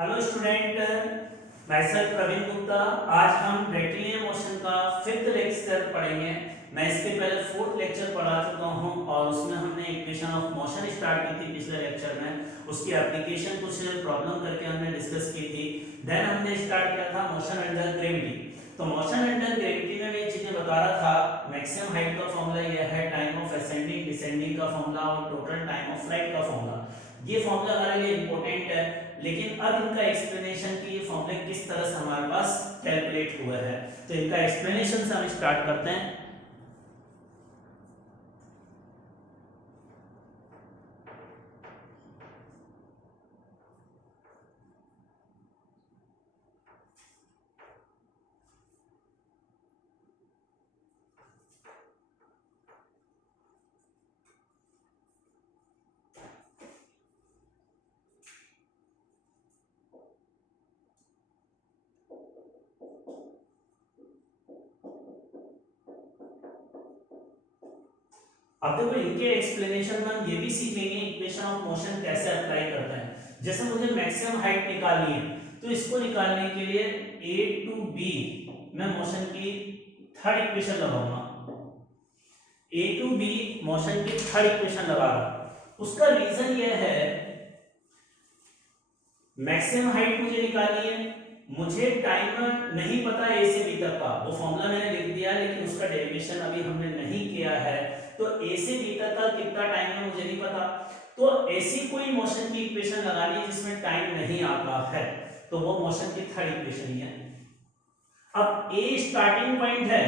Hello student, मैं sir Praveen Gupta. आज हम रेक्टिलिनियर मोशन का फिफ्थ लेक्चर पढ़ेंगे। मैं इसके पहले फोर्थ लेक्चर पढ़ा चुका हूं और उसमें हमने इक्वेशन ऑफ मोशन स्टार्ट की थी पिछले लेक्चर में। उसकी एप्लीकेशन कुछ प्रॉब्लम करके हमने डिस्कस की थी। देन हमने स्टार्ट किया था मोशन अंडर ग्रेविटी। तो मोशन अंडर ग्रेविटी में मैं चीजें बता रहा था। मैक्सिमम हाइट का फॉर्मूला यह है, टाइम ऑफ असेंडिंग डिसेंडिंग का फॉर्मूला और टोटल टाइम ऑफ फ्लाइट का फॉर्मूला। ये फॉर्मूला हमारे लिए इंपॉर्टेंट है, लेकिन अब इनका एक्सप्लेनेशन कि ये फॉर्मूले किस तरह से हमारे पास कैलकुलेट हुआ है, तो इनका एक्सप्लेनेशन से हम स्टार्ट करते हैं। अब देखो, इनके एक्सप्लेनेशन में हम ये भी सीखेंगे इक्वेशन ऑफ मोशन कैसे अप्लाई करते हैं। जैसे मुझे मैक्सिमम हाइट निकालनी है, तो इसको निकालने के लिए ए टू बी मैं मोशन की थर्ड इक्वेशन लगाऊंगा। ए टू बी मोशन की थर्ड इक्वेशन लगा रहा हूं। उसका रीजन यह है, मैक्सिमम हाइट मुझे निकालनी है, मुझे टाइम नहीं पता ए से बी तक का। वो फॉर्मूला मैंने लिख दिया, लेकिन उसका डेरिवेशन अभी हमने नहीं किया है। तो ए से बी तक का कितना टाइम है मुझे नहीं पता। तो ऐसी कोई मोशन की इक्वेशन लगानी है जिसमें टाइम नहीं आता है, तो वो मोशन की थर्ड इक्वेशन ही है। अब ए स्टार्टिंग पॉइंट है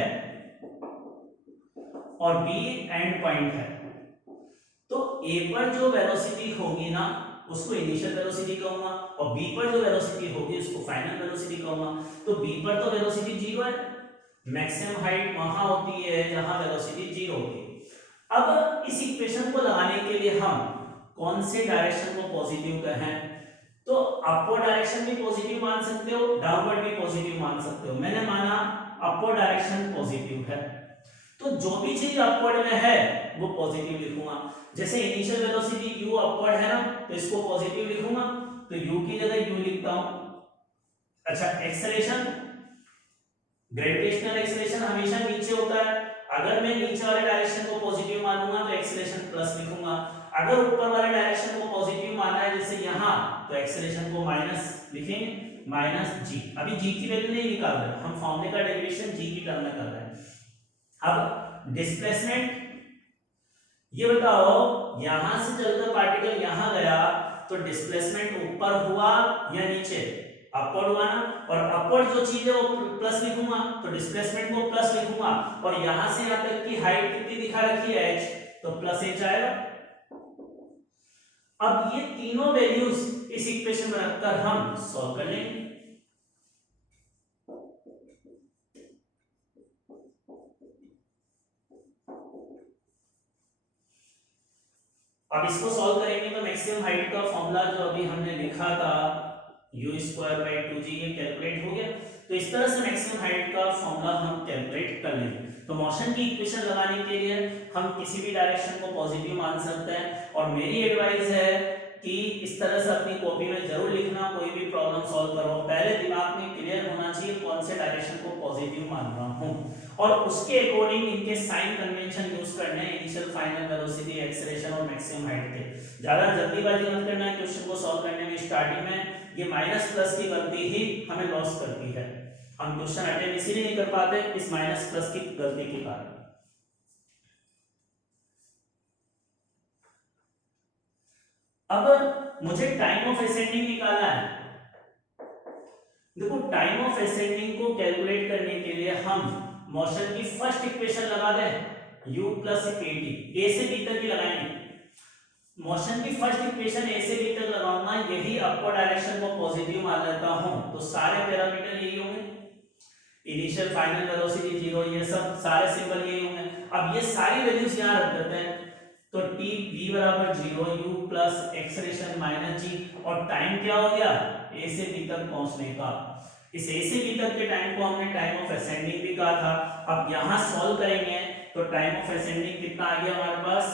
और बी एंड पॉइंट है। तो ए पर जो वेलोसिटी होगी ना, उसको इनिशियल वेलोसिटी कहूंगा, और बी पर जो वेलोसिटी होगी उसको फाइनल वेलोसिटी कहूंगा। तो बी पर तो वेलोसिटी जीरो है, मैक्सिमम हाइट वहां होती है जहां वेलोसिटी जीरो होती है। अब इस इक्वेशन को लगाने के लिए हम कौन से डायरेक्शन को पॉजिटिव कहें, तो अपवर्ड डायरेक्शन भी पॉजिटिव मान सकते हो, डाउनवर्ड भी पॉजिटिव मान सकते हो। मैंने माना अपवर्ड डायरेक्शन पॉजिटिव है, तो जो भी चीज अपवर्ड में है वो पॉजिटिव लिखूंगा। जैसे इनिशियल वेलोसिटी u अपवर्ड है ना, तो इसको पॉजिटिव लिखूंगा, तो u की जगह u लिखता हूं। अच्छा, एक्सेलरेशन, ग्रेविटेशनल एक्सेलरेशन हमेशा नीचे होता है। अगर मैं नीचे वाले डायरेक्शन को पॉजिटिव मानूंगा तो एक्सेलरेशन प्लस लिखूंगा। अगर ऊपर वाले डायरेक्शन को पॉजिटिव माना है जैसे यहां, तो एक्सेलरेशन को माइनस लिखेंगे, माइनस g। अभी g की वैल्यू नहीं निकाल रहे, हम फॉर्मूले का डेरिवेशन g की टर्म में कर रहे हैं। अब डिस्प्लेसमेंट, ये बताओ यहां से चलकर पार्टिकल यहां गया तो डिस्प्लेसमेंट ऊपर हुआ या नीचे? अपवर्ड हुआ ना, और अपवर्ड जो चीज है वो प्लस लिखूंगा, तो डिस्प्लेसमेंट को प्लस लिखूंगा। और यहां से यहां तक की हाइट कितनी दिखा रखी है h, तो प्लस h आएगा। अब ये तीनों वैल्यूज इस इक्वेशन में रखकर हम सॉल्व कर लेंगे। अब इसको सॉल्व करेंगे तो मैक्सिमम हाइट का फॉर्मूला जो अभी हमने लिखा था u स्क्वायर बाई 2g, ये कैलकुलेट हो गया। तो इस तरह से मैक्सिमम हाइट का फॉर्मूला हम कैलकुलेट कर लेंगे। तो मोशन की इक्वेशन लगाने के लिए हम किसी भी डायरेक्शन को पॉजिटिव मान सकते हैं। और मेरी एडवाइस है कि इस तरह से अपनी कॉपी में जरूर लिखना, कोई भी प्रॉब्लम सॉल्व करो पहले दिमाग में क्लियर होना चाहिए कौन से डायरेक्शन को पॉजिटिव मान रहा हूं, और उसके अकॉर्डिंग इनके साइन कन्वेंशन यूज करने हैं, इनिशियल फाइनल वेलोसिटी, एक्सेलरेशन और मैक्सिमम हाइट के। ज्यादा जल्दीबाजी मत करना है क्वेश्चन को सॉल्व करने में। स्टार्टिंग में ये माइनस प्लस की गलती ही हमें लॉस करती है, हम क्वेश्चन अटेम्प्ट इसीलिए नहीं कर पाते इस माइनस प्लस की गलती के कारण। अब मुझे टाइम ऑफ असेंडिंग निकालना है। देखो, टाइम ऑफ असेंडिंग को कैलकुलेट करने के लिए हम मोशन की फर्स्ट इक्वेशन लगा दें, u प्लस kt, a से b तक ही लगाएंगे। मोशन की फर्स्ट इक्वेशन a से b तक लगाऊंगा, यही अपवर्ड डायरेक्शन को पॉजिटिव मान लेता हूं, तो सारे पैरामीटर यही होंगे, इनिशियल फाइनल वेलोसिटी जीरो, ये सब सारे सिंबल यही होंगे। अब ये सारी वैल्यूज यहां रख देते हैं, तो t v बराबर 0, u plus acceleration minus g, और टाइम क्या हो गया a से b तक पहुंचने का। इस a से b तक के टाइम को हमने टाइम ऑफ असेंडिंग भी कहा था। अब यहां सॉल्व करेंगे तो टाइम ऑफ असेंडिंग कितना आ गया हमारे पास,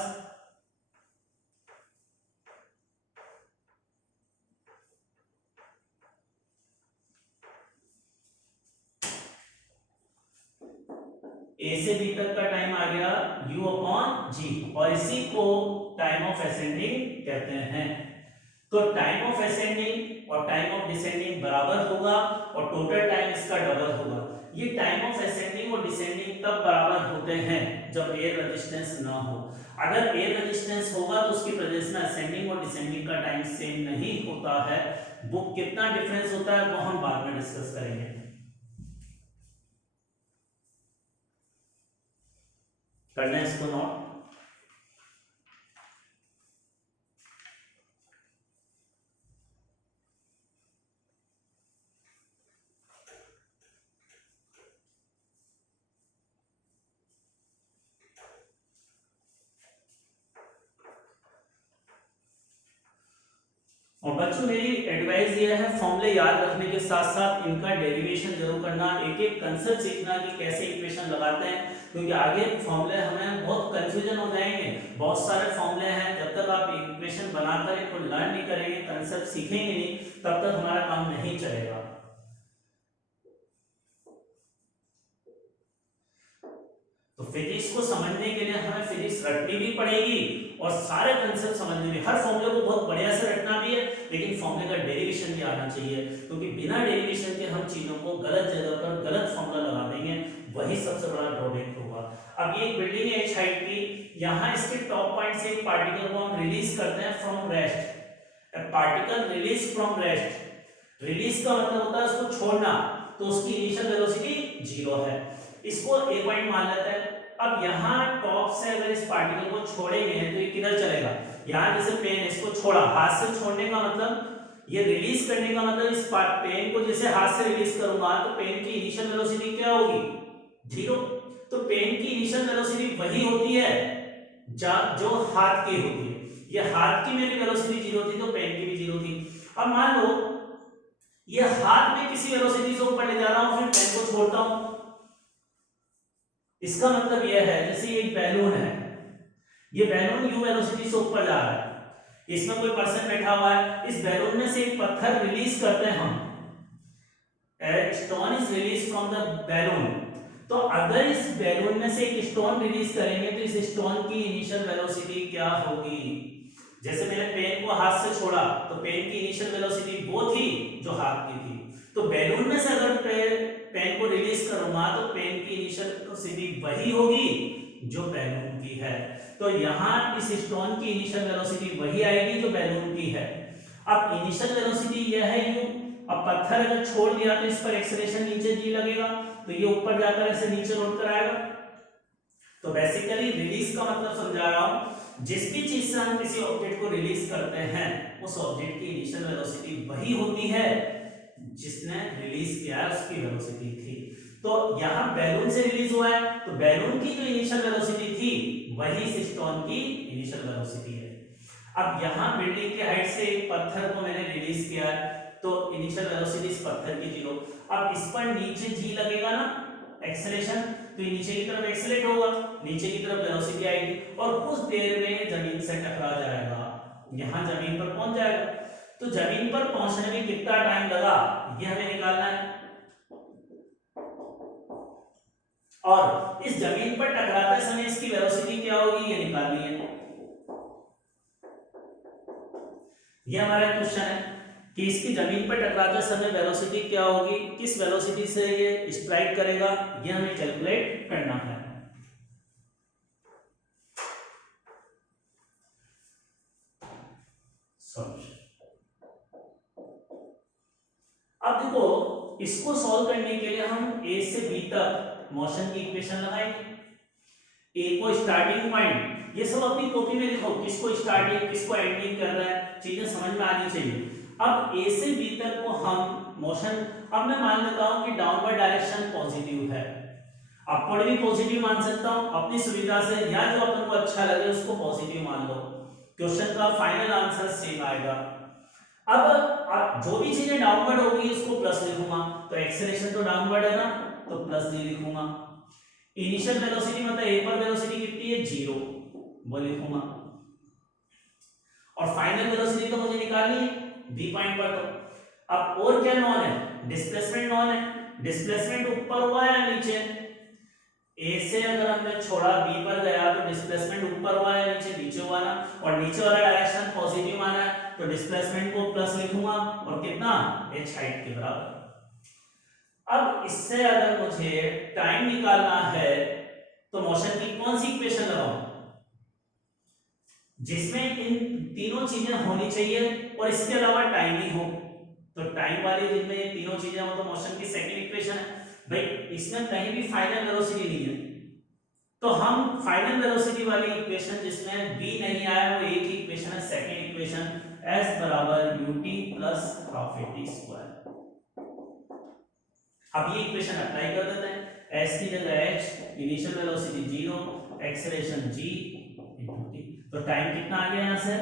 ए से बी तक का टाइम आ गया u अपॉन जी, और इसी को टाइम ऑफ असेंडिंग कहते हैं। तो टाइम ऑफ असेंडिंग और टाइम ऑफ डिसेंडिंग बराबर होगा और टोटल टाइम इसका डबल होगा। ये टाइम ऑफ असेंडिंग और डिसेंडिंग तब बराबर होते हैं जब एयर रेजिस्टेंस ना हो। अगर एयर रेजिस्टेंस होगा तो उसकी प्रेजेंस में असेंडिंग और डिसेंडिंग का टाइम सेम नहीं होता है। वो कितना डिफरेंस होता है वो हम बाद में डिस्कस करेंगे। करना है इसको नोट। और बच्चों मेरी एडवाइस ये है, फॉर्मूले याद रखने के साथ साथ इनका डेरिवेशन जरूर करना, एक एक कंसेप्ट सीखना कि कैसे इक्वेशन लगाते हैं, क्योंकि आगे फॉर्मूले हमें बहुत कंफ्यूजन हो जाएंगे। बहुत सारे फॉर्मूले हैं, जब तक आप इक्वेशन बनाकर इनको लर्न नहीं करेंगे, कंसेप्ट सीखेंगे नहीं, तब तक हमारा काम नहीं चलेगा। तो फिजिक्स को समझने के लिए हमें फिजिक्स रटनी भी पड़ेगी और सारे कंसेप्ट समझने भी, हर फॉर्मूले को बहुत बढ़िया से रटना भी है, लेकिन फॉर्मूले का डेरिवेशन भी आना चाहिए, क्योंकि बिना डेरिवेशन के हम चीजों को गलत जगह पर गलत फॉर्मूला लगा देंगे, वही सबसे बड़ा ड्रॉबैक होगा। अब ये एक बिल्डिंग है h हाइट की, यहाँ इसके टॉप पॉइंट से एक पार्टिकल को हम रिलीज करते हैं from rest. A particle release from rest, release का मतलब होता है उसको छोड़ना, तो उसकी इनिशियल वेलोसिटी 0 है, इसको ए पॉइंट मान लेते हैं। अब यहाँ टॉप से अगर इस पार्टिकल को छोड़ेंगे तो ये किधर चलेगा, यहाँ जैसे पेन इसको छोड़ा, हाथ से छोड़ने का मतलब, ये रिलीज करने का मतलब, इस पेन को जैसे हाथ से रिलीज करूंगा तो पेन की इनिशियल वेलोसिटी क्या होगी, 0। तो पेन की इनिशियल वेलोसिटी वही होती है जो हाथ की होती है, ये हाथ की मेरी वेलोसिटी 0 थी तो पेन की भी 0 थी। अब मान लो ये हाथ में किसी वेलोसिटी से ऊपर ले जा रहा हूं, फिर पेन को छोड़ता हूं, इसका मतलब यह है जैसे ये एक बैलून है, ये बैलून u वेलोसिटी से ऊपर जा रहा है, इसमें कोई पर्सन बैठा हुआ है, इस बैलून में से एक पत्थर रिलीज करते हैं हम, a stone is released from the balloon। तो अगर इस बैलून में से एक स्टोन रिलीज करेंगे तो इस स्टोन की इनिशियल वेलोसिटी क्या होगी, जैसे मैंने पेन को हाथ से छोड़ा तो पेन की इनिशियल वेलोसिटी वो थी जो हाथ की थी, तो बैलून में से अगर पेन को रिलीज करूंगा तो पेन की इनिशियल वेलोसिटी वही होगी जो बैलून की है। तो यहाँ इस स्टोन की इनिशियल वेलोसिटी वही आएगी जो बैलून की है। अब इनिशियल वेलोसिटी यह है u, अब पत्थर अगर छोड़ दिया तो इस पर एक्सेलरेशन नीचे g लगेगा, तो ये ऊपर जाकर ऐसे नीचे लौट कर आएगा। तो बेसिकली रिलीज का मतलब समझा रहा हूं, जिस भी चीज से हम किसी ऑब्जेक्ट को रिलीज करते हैं उस ऑब्जेक्ट की इनिशियल वेलोसिटी वही होती है जिसने रिलीज किया है उसकी वेलोसिटी थी। तो यहाँ बैलून से रिलीज हुआ है तो बैलून की जो इनिशियल वेलोसिटी थी वही इस स्टोन की इनिशियल वेलोसिटी है। अब यहाँ बिल्डिंग के हाइट से एक पत्थर को मैंने रिलीज किया है तो इनिशियल वेलोसिटी इस पत्थर की 0। अब इस पर नीचे g लगेगा ना, एक्सेलरेशन, तो ये नीचे की तरफ एक्सेलरेट होगा, नीचे की तरफ वेलोसिटी आएगी और कुछ देर में जमीन से टकरा जाएगा, यहाँ जमीन पर पहुंच जाएगा। तो जमीन पर पहुंचने में कितना टाइम लगा ये हमें निकालना है, और इस जमीन पर टकराते समय इसकी वेलोसिटी क्या होगी ये निकालनी है। ये हमारा क्वेश्चन है कि इसकी जमीन पर टकराते समय वेलोसिटी क्या होगी, किस वेलोसिटी से ये स्ट्राइक करेगा, ये हमें कैलकुलेट करना है। अब देखो इसको सॉल्व करने के लिए हम a से b तक मोशन की इक्वेशन लगाएंगे। a को स्टार्टिंग पॉइंट, ये सब अपनी कॉपी में लिखो, किसको स्टार्टिंग किसको एंडिंग कर रहा है, चीजें समझ में आनी चाहिए। अब a से b तक को हम मोशन, अब मैं मान लेता हूं कि डाउनवर्ड डायरेक्शन पॉजिटिव है, अपवर्ड भी पॉजिटिव मान सकता हूं अपनी सुविधा से, या जो अपन को अच्छा लगे उसको पॉजिटिव मान लो, क्वेश्चन का फाइनल आंसर सेम आएगा। अब जो भी चीजें डाउनवर्ड होगी उसको प्लस लिखूंगा, तो एक्सेलरेशन तो डाउनवर्ड है ना, तो प्लस जी लिखूंगा। इनिशियल वेलोसिटी मतलब ए पर वेलोसिटी कितनी है 0, वो लिखूंगा, और फाइनल वेलोसिटी तो मुझे निकालनी है बी पॉइंट पर। तो अब और क्या नॉन है, डिस्प्लेसमेंट नॉन है, डिस्प्लेसमेंट ऊपर हुआ है या नीचे, ए से अगर हमने छोड़ा बी पर गया तो डिस्प्लेसमेंट ऊपर हुआ या नीचे, नीचे हुआ ना, और नीचे वाला डायरेक्शन पॉजिटिव माना है तो डिस्प्लेसमेंट को प्लस लिखूंगा और कितना h हाइट के बराबर। अब इससे अगर मुझे टाइम निकालना है तो मोशन की कौन सी इक्वेशन लगाऊं जिसमें इन तीनों चीजें होनी चाहिए और इसके अलावा टाइम नहीं हो। तो टाइम वाली जिनमें ये तीनों चीजें हो तो मोशन की सेकंड इक्वेशन है। भाई इसमें कहीं भी फाइनल वेलोसिटी नहीं है तो हम फाइनल वेलोसिटी वाली इक्वेशन जिसमें v नहीं आया वो एक ही इक्वेशन है, सेकंड इक्वेशन s बराबर ut plus half at square. अब ये इक्वेशन अप्लाई कर देते हैं। s की जगह h, initial velocity 0, acceleration g into t। तो टाइम कितना आ गया यहां से,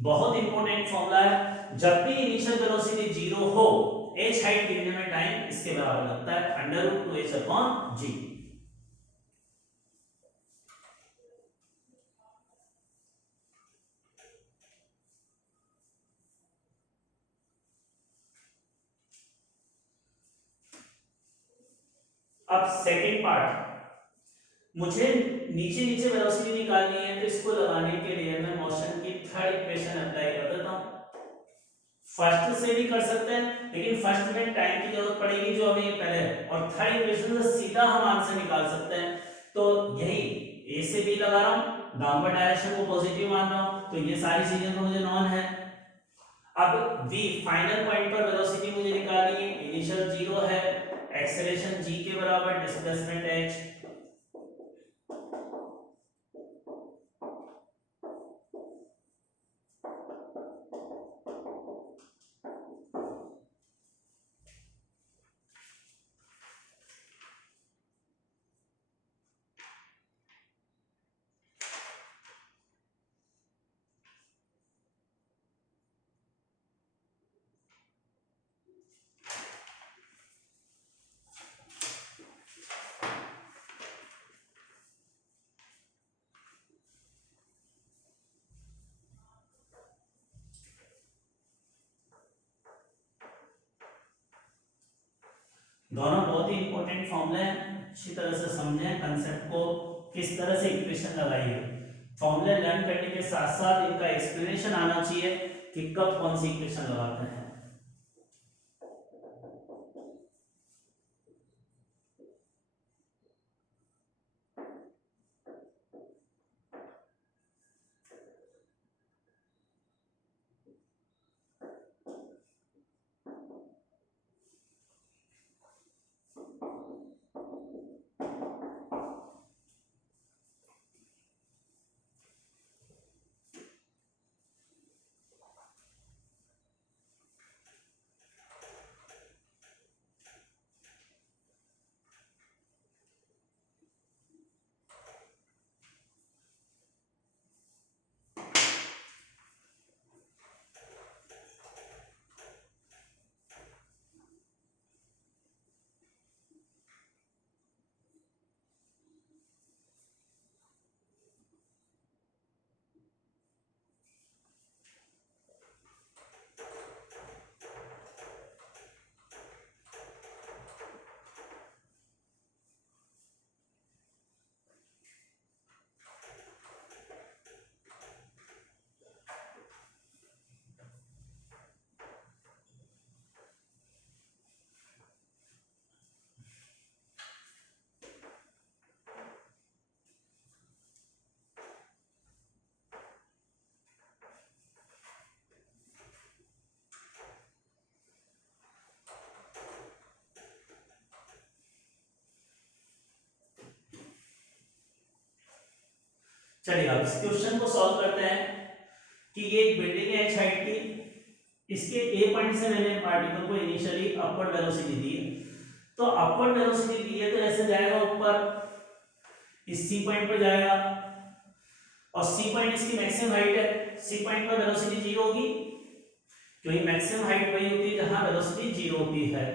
बहुत इंपॉर्टेंट फॉर्मूला है, जब भी इनिशियल वेलोसिटी 0 हो h हाइट गिनने में टाइम इसके बराबर लगता है √2h/g। अब सेकंड पार्ट, मुझे नीचे नीचे वेलोसिटी निकालनी है तो इसको लगाने के लिए मैं मोशन की थर्ड इक्वेशन अप्लाई कर देता हूं। फर्स्ट से भी कर सकते हैं लेकिन फर्स्ट में टाइम की जरूरत पड़ेगी जो हमें पहले, और थर्ड इक्वेशन से सीधा हम आंसर निकाल सकते हैं। तो यही ए से बी लगा रहा हूं, डाउनवर्ड डायरेक्शन को पॉजिटिव मान रहा हूं तो ये सारी चीजें तो मुझे नॉन है। अब v फाइनल पॉइंट पर वेलोसिटी मुझे निकालनी है, इनिशियल 0 है, एक्सेलरेशन g के बराबर, डिस्प्लेसमेंट h। दोनों बहुत ही इंपॉर्टेंट फॉर्मूले हैं, अच्छी तरह से समझें कंसेप्ट को, किस तरह से इक्वेशन लगाई है। फॉर्मूले लर्न करने के साथ साथ इनका एक्सप्लेनेशन आना चाहिए कि कब कौन सी इक्वेशन लगाते हैं। चलिए अब इस क्वेश्चन को सॉल्व करते हैं कि ये एक बिल्डिंग है h हाइट की, इसके ए पॉइंट से मैंने पार्टिकल को इनिशियली अपवर्ड वेलोसिटी दी है, तो अपवर्ड वेलोसिटी दी है तो ऐसे जाएगा ऊपर, इस सी पॉइंट पर जाएगा और सी पॉइंट इसकी मैक्सिमम हाइट है, सी पॉइंट पर वेलोसिटी 0 होगी क्योंकि मैक्सिमम हाइट वही होती है जहां वेलोसिटी 0 होती है।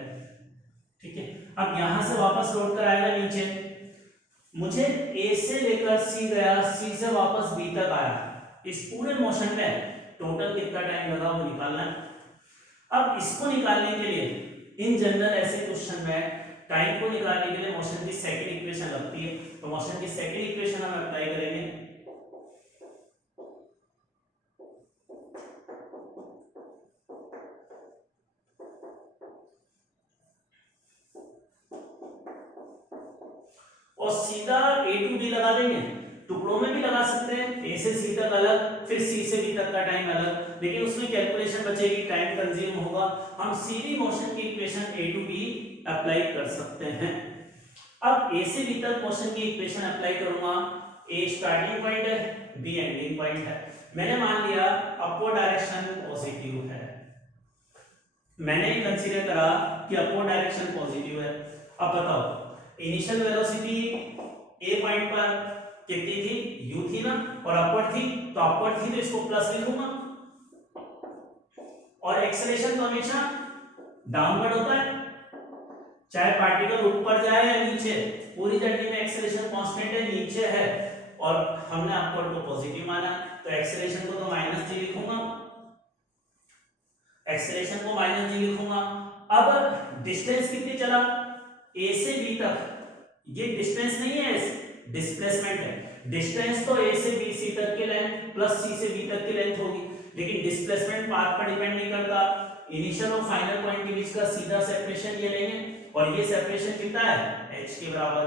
ठीक है, अब यहां से वापस लौट कर आएगा नीचे, मुझे A से लेकर C गया, C से वापस B तक आया, इस पूरे मोशन में टोटल कितना टाइम लगा वो निकालना है। अब इसको निकालने के लिए इन जनरल ऐसे क्वेश्चन में टाइम को निकालने के लिए मोशन की सेकंड इक्वेशन लगती है, तो मोशन की सेकंड इक्वेशन हम अप्लाई करेंगे। और सीधा a टू b लगा देंगे, टुकड़ों में भी लगा सकते हैं, a से c तक अलग, फिर c से b तक का टाइम अलग, लेकिन उसमें कैलकुलेशन बचेगी, टाइम कंज्यूम होगा। हम सीधी मोशन की equation a to b apply कर सकते हैं। अब a से b तक मोशन की इक्वेशन अप्लाई करूंगा, a स्टार्टिंग पॉइंट है, b एंडिंग पॉइंट है। मैंने मान लिया अपवर्ड डायरेक्शन पॉजिटिव है, मैंने कंसीडर करा कि अपवर्ड डायरेक्शन पॉजिटिव है। अब बताओ इनिशियल वेलोसिटी ए पॉइंट पर कितनी थी, u थी ना, और अपवर्ड थी, तो अपवर्ड थी तो इसको प्लस लिखूंगा, और एक्सेलरेशन तो हमेशा डाउनवर्ड होता है, चाहे पार्टिकल ऊपर जाए या नीचे, पूरी जर्नी में एक्सेलरेशन कांस्टेंट है, नीचे है, और हमने अपवर्ड को पॉजिटिव माना, तो एक्सेलरेशन को तो माइनस जी लिखूंगा, एक्सेलरेशन को माइनस जी लिखूंगा। अब डिस्टेंस कितनी चला a से b तक, ये डिस्टेंस नहीं है, डिस्प्लेसमेंट है। डिस्टेंस तो a से b c तक की लेंथ प्लस c से b तक की लेंथ होगी, लेकिन डिस्प्लेसमेंट पाथ पर डिपेंड नहीं करता। इनिशियल और फाइनल पॉइंट के बीच का सीधा सेपरेशन ये लेंगे, और ये सेपरेशन कितना है h के बराबर।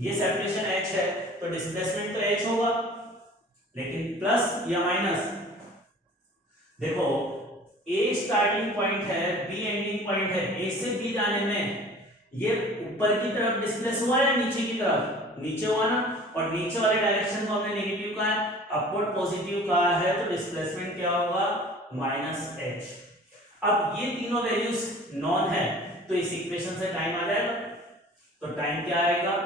ये सेपरेशन h है तो डिस्प्लेसमेंट तो h होगा, लेकिन प्लस या माइनस, देखो a स्टार्टिंग पॉइंट है, b एंडिंग पॉइंट है, a से b जाने में ये ऊपर की तरफ डिस्प्लेस हुआ या नीचे की तरफ, नीचे हुआ ना, और नीचे वाले डायरेक्शन को हमने नेगेटिव कहा है, अपवर्ड पॉजिटिव कहा है, तो डिस्प्लेसमेंट क्या होगा माइनस h। अब ये तीनों वैल्यूज नॉन है, तो इस इक्वेशन से टाइम आ जाएगा, तो टाइम क्या आएगा,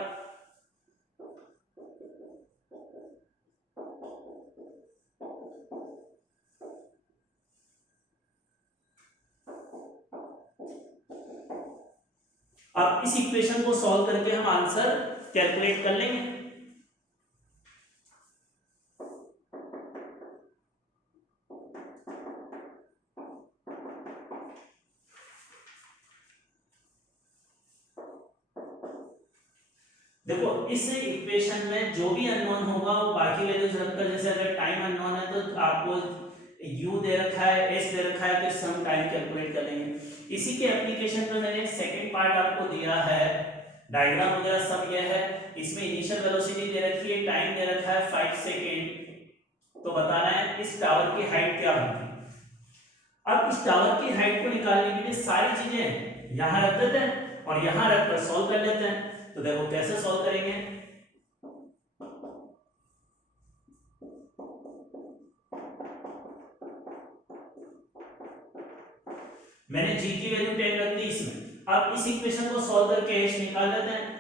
अब इस इक्वेशन को सॉल्व करके हम आंसर कैलकुलेट कर लेंगे। देखो इस इक्वेशन में जो भी अननोन होगा वो बाकी वैल्यूज रखकर, जैसे अगर टाइम अननोन है तो आपको u दे रखा है, s दे रखा है, तो सम टाइम कैलकुलेट कर लेंगे। इसी के एप्लीकेशन में मैंने सेकंड पार्ट आपको दिया है, डायग्राम वगैरह सब ये है। इसमें इनिशियल वेलोसिटी दे रखी है, टाइम दे रखा है 5 सेकंड, तो बताना है इस टावर की हाइट क्या होगी। अब इस टावर की हाइट को निकालने के लिए सारी चीजें यहां रख देते हैं और यहां रखकर सॉल्व कर लेते हैं। तो देखो कैसे सॉल्व करेंगे, मैंने g की वैल्यू 10 रख दी इसमें। अब इस इक्वेशन को सॉल्व करके h निकाल लेते हैं।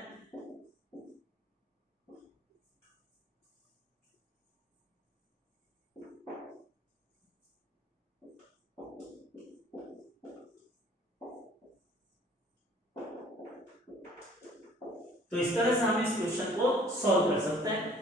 तो इस तरह से हम इस क्वेश्चन को सॉल्व कर सकते हैं।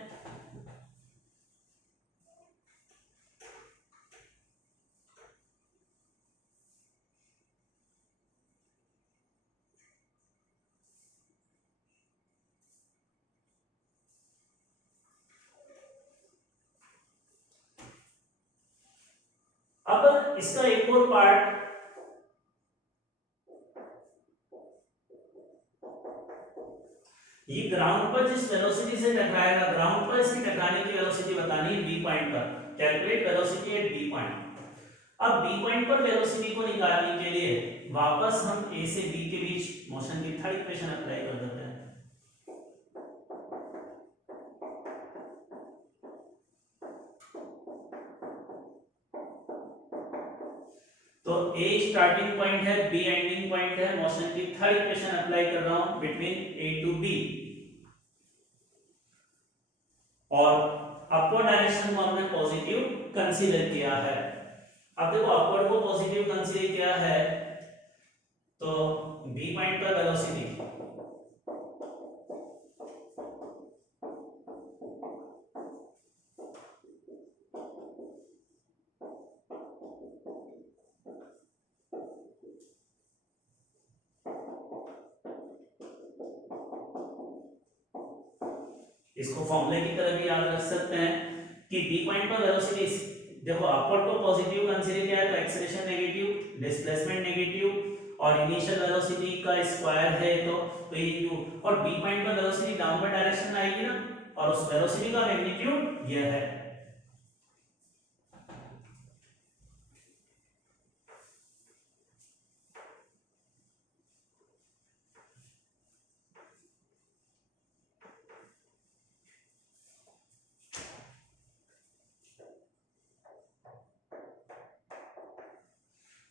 अब इसका एक और पार्ट, ये ग्राउंड पर जिस वेलोसिटी से टकराएगा, ग्राउंड पर इसकी टकराने की वेलोसिटी बतानी है बी पॉइंट पर, calculate velocity at B point. अब बी पॉइंट पर वेलोसिटी को निकालने के लिए वापस हम ए से बी के बीच मोशन की थर्ड इक्वेशन अप्लाई कर देते हैं। तो ए स्टार्टिंग पॉइंट है, बी एंडिंग पॉइंट है, मोशन की थर्ड इक्वेशन अप्लाई कर रहा हूं बिटवीन ए टू बी, और अपवर्ड डायरेक्शन को हमने पॉजिटिव कंसीडर किया है। अब देखो अपवर्ड को पॉजिटिव कंसीडर किया है, तो बी पॉइंट पर वेलोसिटी इसको फॉर्मूले की तरह भी याद रख सकते हैं कि बी पॉइंट पर वेलोसिटी, देखो अपवर्ड को पॉजिटिव कंसीडर किया है तो एक्सेलरेशन नेगेटिव, डिस्प्लेसमेंट नेगेटिव और इनिशियल वेलोसिटी का स्क्वायर है तो ये u, और बी पॉइंट पर वेलोसिटी डाउनवर्ड डायरेक्शन में आएगी ना, और उस वेलोसिटी का मैग्नीट्यूड यह है।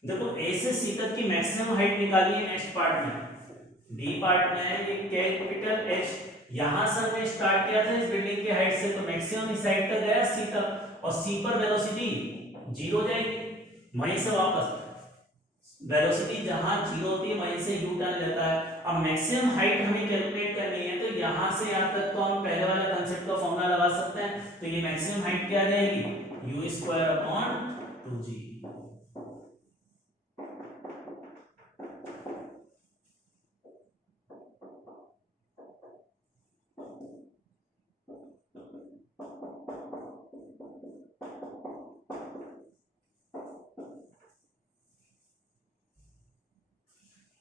देखो ए से सी तक की मैक्सिमम हाइट निकाली है नेक्स्ट पार्ट में, डी पार्ट में ये कैपिटल एच, यहां से हमने स्टार्ट किया था इस बिल्डिंग की हाइट से, तो मैक्सिमम इस हाइट तक गया सी तक, और सी पर वेलोसिटी जीरो जाएगी, वहीं से वापस वेलोसिटी जहां जीरो होती है वहीं से यू टर्न लेता है। अब मैक्सिमम हाइट हमें कैलकुलेट करनी है, तो यहां से यहां तक तो हम पहले वाले कांसेप्ट का फॉर्मूला लगा सकते हैं, तो ये मैक्सिमम हाइट क्या आ जाएगी, u स्क्वायर अपॉन 2g।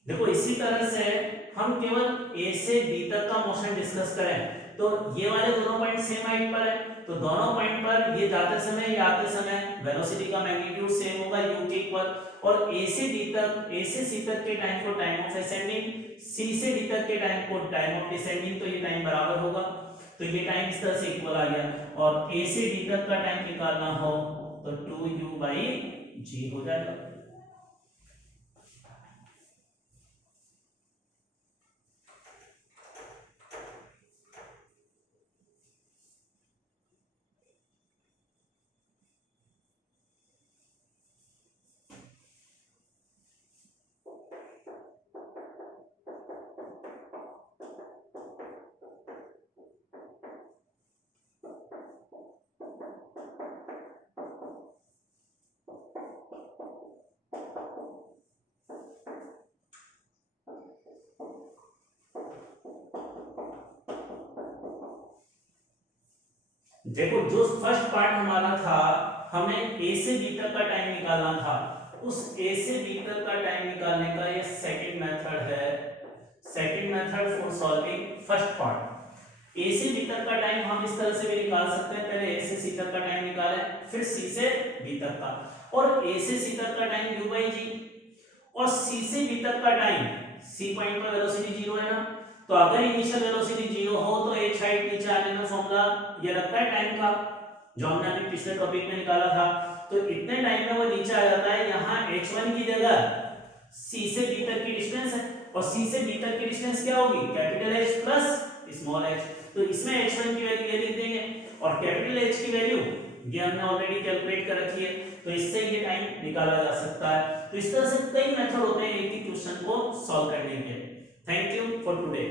देखो इसी तरह से हम केवल ए से बी तक का मोशन डिस्कस करें, तो ये वाले दोनों पॉइंट सेम हाइट पर है, तो दोनों पॉइंट पर ये जाते समय या आते समय वेलोसिटी का मैग्नीट्यूड सेम होगा u के इक्वल, और ए से बी तक, ए से सी तक के टाइम को टाइम ऑफ असेंडिंग, सी से डी तक के टाइम को टाइम ऑफ डिसेंडिंग, तो ये टाइम बराबर होगा, तो ये टाइम इस तरह से इक्वल आ गया, और ए से डी तक का टाइम निकालना हो तो 2u/g हो जाएगा। देखो जो फर्स्ट पार्ट हमारा था, हमें ए से बी तक का टाइम निकालना था, उस ए से बी तक का टाइम निकालने का ये सेकंड मेथड है, second method for solving first part. A से बी तक का टाइम हम इस तरह से भी निकाल सकते हैं, पहले ए से सी तक का टाइम निकाले, फिर सी से बी तक का, और ए से सी तक का टाइम u/g, और सी से बी तक का टाइम, सी पॉइंट पर वेलोसिटी जीरो है ना, तो अगर इनिशियल वेलोसिटी जीरो हो तो h हाइट नीचे आने का फॉर्मूला ये लगता है टाइम का, जो हमने अभी पिछले टॉपिक में निकाला था, तो इतने टाइम में वो नीचे आ जाता है। यहाँ h1 की जगह c से b तक की डिस्टेंस है, और c से b तक की डिस्टेंस क्या होगी, capital H plus small h, तो इसमें h1 की वैल्यू ये लिख देंगे, और कैपिटल H की वैल्यू ये हमने ऑलरेडी कैलकुलेट कर रखी है, तो इससे ये टाइम निकाला जा सकता है। तो इस तरह से कई मेथड होते हैं एक ही क्वेश्चन को सॉल्व करने के। Thank you for today.